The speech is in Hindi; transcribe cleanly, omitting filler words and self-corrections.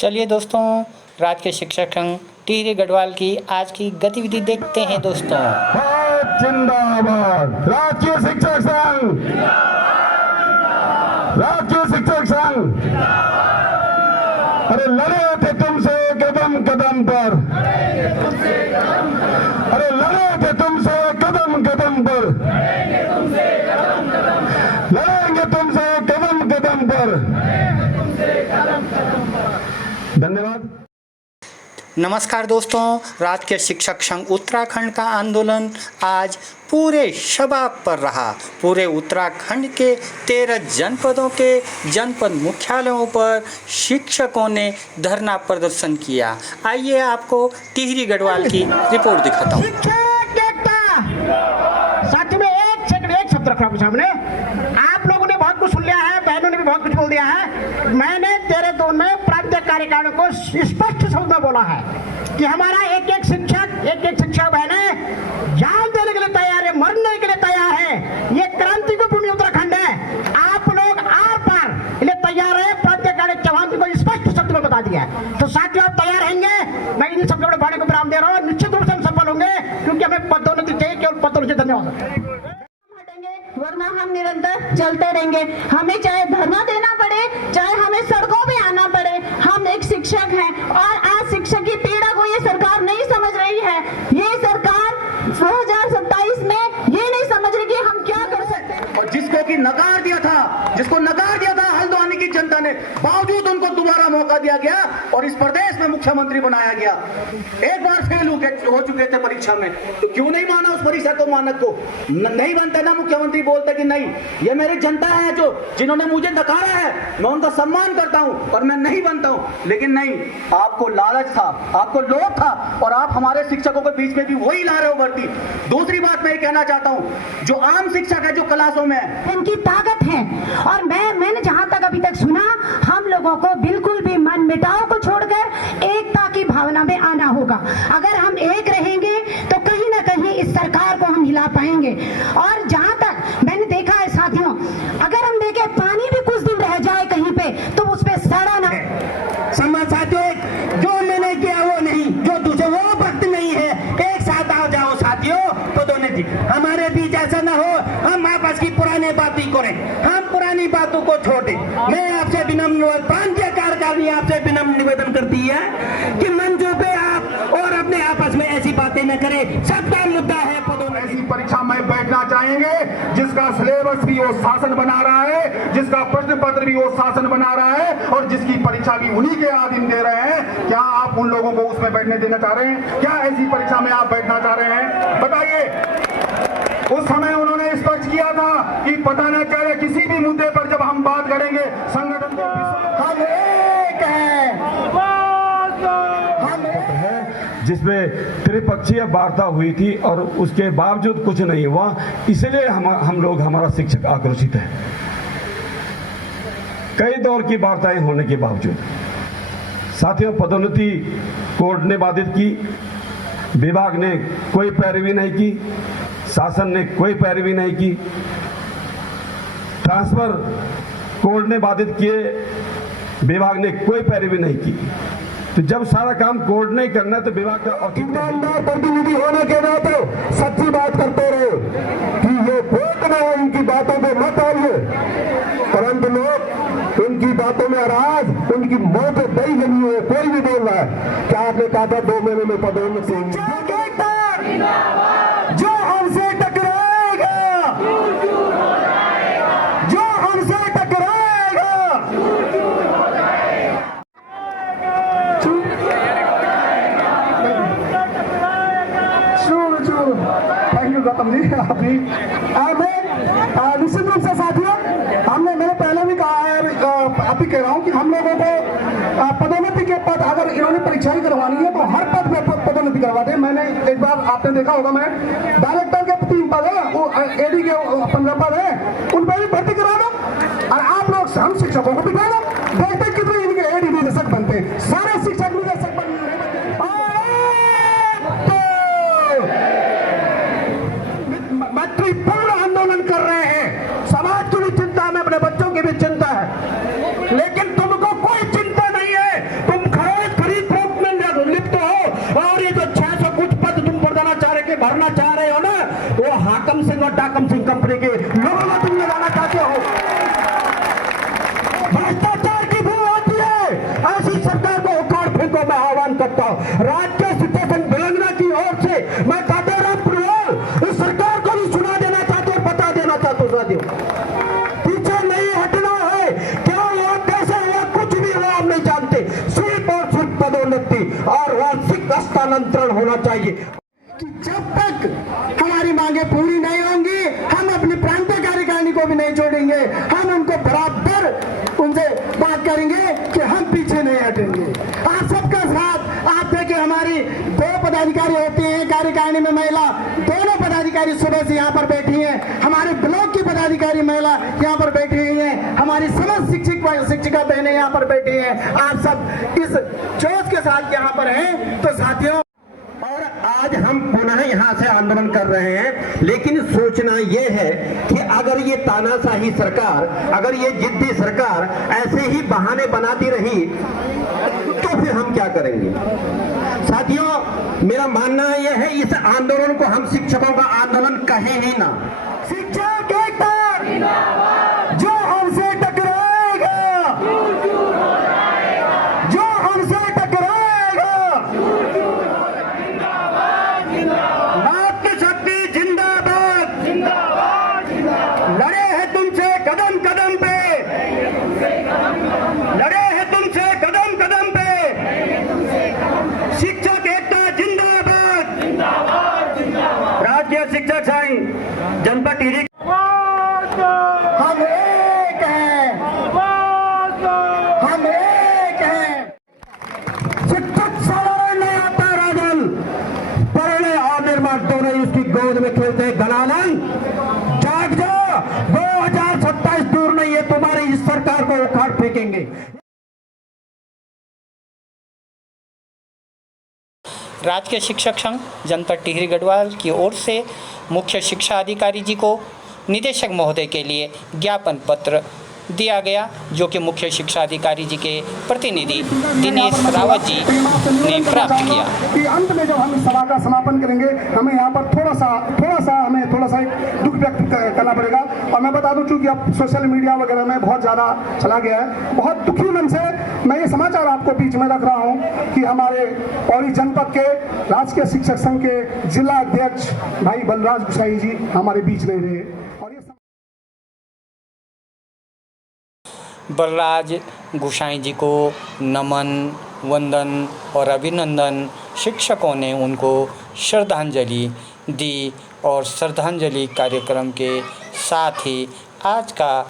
चलिए दोस्तों, राजकीय शिक्षक संघ टिहरी गढ़वाल की आज की गतिविधि देखते हैं दोस्तों। जिंदाबाद राजकीय शिक्षक संघ, राजकीय शिक्षक संघ। अरे लड़े थे तुमसे कदम कदम पर, अरे लड़े थे तुमसे कदम कदम पर, लड़ेंगे तुमसे कदम कदम पर। धन्यवाद। नमस्कार दोस्तों, राजकीय शिक्षक संघ उत्तराखंड का आंदोलन आज पूरे शबाब पर रहा। पूरे उत्तराखंड के 13 जनपदों के जनपद मुख्यालयों पर शिक्षकों ने धरना प्रदर्शन किया। आइए आपको टिहरी गढ़वाल की रिपोर्ट दिखाता हूँ। सच में एक शब्द रखा आपके सामने। आप लोगों ने बहुत कुछ सुन लिया है, बहनों ने भी बहुत कुछ बोल दिया है। मैंने तेरे दोनों में प्रांतीय कार्यकारिणी को स्पष्ट शब्द में बोला है कि हमारा एक एक शिक्षक बहने जान देने के लिए तैयार है, मरने के लिए तैयार है। ये क्रांति की भूमि उत्तराखंड है। आप लोग आर पार लिए तैयार है। प्रांतीय कार्य चौहान जी को स्पष्ट शब्द में बता दिया है। तो साथियों, आप तैयार रहेंगे? मैं इन शब्दों को बढ़ाने को विराम दे रहा हूँ। निश्चित रूप से हम सफल होंगे, क्योंकि हमें पदोन्नति चाहिए, केवल पदोन्नति। धन्यवाद। वरना हम निरंतर चलते रहेंगे। हमें चाहे धरना देना पड़े, चाहे हमें सड़कों पे आना पड़े। हम एक शिक्षक हैं और आज शिक्षक की पीड़ा को ये सरकार नहीं समझ रही है। ये सरकार 2027 में ये नहीं समझ रही कि हम क्या कर सकते हैं। और जिसको नकार दिया था हल्द्वानी की जनता ने, बावजूद उनको दोबारा मौका दिया गया और इस प्रदेश में मुख्यमंत्री बनाया गया। एक बार फेल हो चुके थे परीक्षा में, तो क्यों नहीं माना उस परीक्षा को, मानक को? नहीं बनता ना मुख्यमंत्री बोलता कि नहीं, ये मेरी जनता है जो जिन्होंने मुझे नकारा है, मैं उनका सम्मान करता हूं और मैं नहीं बनता हूं। लेकिन नहीं, आपको लालच था, आपको लोभ था और आप हमारे शिक्षकों के बीच में भी वही ला रहे हो भर्ती। दूसरी बात मैं कहना चाहता हूं, जो आम शिक्षक है जो क्लासों में है, इनकी ताकत है। और मैंने जहां तक अभी तक सुना, हम लोगों को बिल्कुल भी मन मिटाव को छोड़कर एकता की भावना में आना होगा। अगर हम एक रहेंगे तो कहीं ना कहीं इस सरकार को हम हिला पाएंगे। और जहां तक मैंने देखा है साथियों, अगर हम देखें पानी भी कुछ दिन रह जाए कहीं पे तो उस पे सड़ा ना। सम्मान साथियों, जो मैंने किया वो नहीं, जो तुझे वो वक्त नहीं है। एक साथ आ जाओ साथियों, तो दोनों जी हमारे बीच ऐसा ना हो हम आपस की पुरानी बातें करें, हम पुरानी बातों को छोड़ दें। मैं आपसे विनम्र प्रांतीय कार्यकारिणी आपसे विनम्र निवेदन करती है कि मंचों पे आप और अपने आपस में ऐसी बातें न करें। सबका मुद्दा है ऐसी परीक्षा में बैठना चाहेंगे जिसका सिलेबस भी वो शासन बना रहा है, जिसका प्रश्न पत्र भी वो शासन बना रहा है और जिसकी परीक्षा भी उन्हीं के आदिम दे रहे हैं। क्या आप उन लोगों को उसमें बैठने देना चाह रहे हैं? क्या ऐसी परीक्षा में आप बैठना चाह रहे हैं? बताइए। उस समय उन्होंने स्पष्ट किया था कि पता न चले किसी भी मुद्दे पर जब हम बात करेंगे संगठन को हम एक है, जिसमें त्रिपक्षीय वार्ता हुई थी और उसके बावजूद कुछ नहीं हुआ। इसलिए हम लोग, हमारा शिक्षक आक्रोशित है। कई दौर की वार्ताएं होने के बावजूद साथियों, पदोन्नति कोर्ट ने बाधित की, विभाग ने कोई पैरवी नहीं की, शासन ने कोई पैरवी नहीं की, ट्रांसफर कोर्ट ने बाधित किए, विभाग ने कोई पैरवी नहीं की। तो जब सारा काम कोर्ट नहीं करना तो विभाग का ईमानदार प्रतिनिधि होने के नाते सच्ची बात करते रहे कि ये कोर्ट में इनकी बातों पे मत आइए, परंतु लोग उनकी बातों में नाराज, उनकी मुंह पे दही जमी है। कोई भी बोल रहा है क्या आपने कहा था 2 महीने में पदोन्नति होगी? जो हमसे टकराएगा, जो हमसे टकराएगा, थैंक यू गौतम जी। निश्चित रूप से साथियों, मैंने पहले भी कहा है, अभी कह रहा हूँ कि हम लोगों को पदोन्नति के पद अगर इन्होंने परीक्षाएं करवानी है तो हर पद में पदोन्नति करवा दे। मैंने एक बार आपने देखा होगा, मैं डायरेक्टर के 3 पद है, वो एडी के 15 पद है, उन पर भी भर्ती करा दो। और आप लोग हम शिक्षकों को बिठा दो, देखते कितने इनके एडी निदेशक बनते हैं। सारे शिक्षक निदेशक बन मैत्रीपूर्ण आंदोलन कर रहे हैं। समाज की भी चिंता में, अपने बच्चों की भी चिंता है, लेकिन तुमको कोई चिंता नहीं है। तुम भरना चाह रहे हो ना, वो हाकम सिंह और डाकम सिंह कंपनी के लोगों में तुम लगाना चाहते हो। भ्रष्टाचार की भूल होती है, ऐसी सरकार को उखाड़ फेंको मैं आह्वान करता हूँ। राज्य शिक्षा संघ तेलंगाना की ओर से मैं कांताराम पुरवाल इस सरकार को भी सुना देना चाहता हूँ, बता देना चाहता हूँ साथियों, पीछे नहीं हटना है। क्या हुआ, कैसे हुआ, कुछ भी हुआ हम नहीं जानते, सिर्फ और सिर्फ पदोन्नति और वार्षिक हस्तांतरण होना चाहिए। कि जब तक हमारी मांगे पूरी नहीं होंगी हम अपनी प्रांतीय कार्यकारिणी को भी नहीं छोड़ेंगे। हम उनको बराबर उनसे बात करेंगे कि हम पीछे नहीं हटेंगे। आप सबका साथ, आप देखिए हमारी 2 पदाधिकारी होती हैं कार्यकारिणी में, महिला दोनों पदाधिकारी सुबह से यहाँ पर बैठी हैं। हमारे ब्लॉक की पदाधिकारी महिला यहाँ पर बैठी हुई हैं, हमारी समस्त शिक्षिका बहनें यहाँ पर बैठी हैं। आप सब इस जोश के साथ यहाँ पर हैं। तो साथियों, और आज हम पुनः यहाँ से आंदोलन कर रहे हैं, लेकिन सोचना यह है कि अगर ये तानाशाही सरकार, अगर ये जिद्दी सरकार ऐसे ही बहाने बनाती रही तो फिर हम क्या करेंगे। साथियों, मेरा मानना यह है, इस आंदोलन को हम शिक्षकों का आंदोलन कहें ही ना। शिक्षक एकता जो हमसे टकराएगा, जो हमसे टकराएगा, मातृशक्ति जिंदाबाद, लड़े हैं तुमसे कदम कदम पे, लड़े हैं तुमसे कदम कदम पे, शिक्षक एकता जिंदाबाद, राज्य शिक्षक संघ जनपद टिहरी। हम एक हैं, हम एक हैं। शिक्षक साधारण नहीं आता राजन, पढ़ने और निर्माण दोनों ही उसकी गोद में खेलते हैं। गलालन जाग जाओ, 2027 दूर नहीं है, तुम्हारी इस सरकार को उखाड़ फेंकेंगे। राज्य शिक्षक संघ जनपद टिहरी गढ़वाल की ओर से मुख्य शिक्षा अधिकारी जी को निदेशक महोदय के लिए ज्ञापन पत्र दिया गया, जो कि मुख्य शिक्षा अधिकारी जी के प्रतिनिधि दिनेश रावत जी ने प्राप्त किया। कि अंत में जब हम इस सभा का समापन करेंगे, हमें यहाँ पर थोड़ा सा एक दुख व्यक्त करना पड़ेगा। और मैं बता दूं, चूंकि अब सोशल मीडिया वगैरह में बहुत ज़्यादा चला गया है, बहुत दुखी मन से मैं ये समाचार आपको बीच में रख रहा हूँ कि हमारे पौड़ी जनपद के राजकीय शिक्षक संघ के जिला अध्यक्ष भाई बलराज गुसाई जी हमारे बीच नहीं रहे। और ये बलराज गोसाई जी को नमन, वंदन और अभिनंदन शिक्षकों ने उनको श्रद्धांजलि दी। और श्रद्धांजलि कार्यक्रम के साथ ही आज का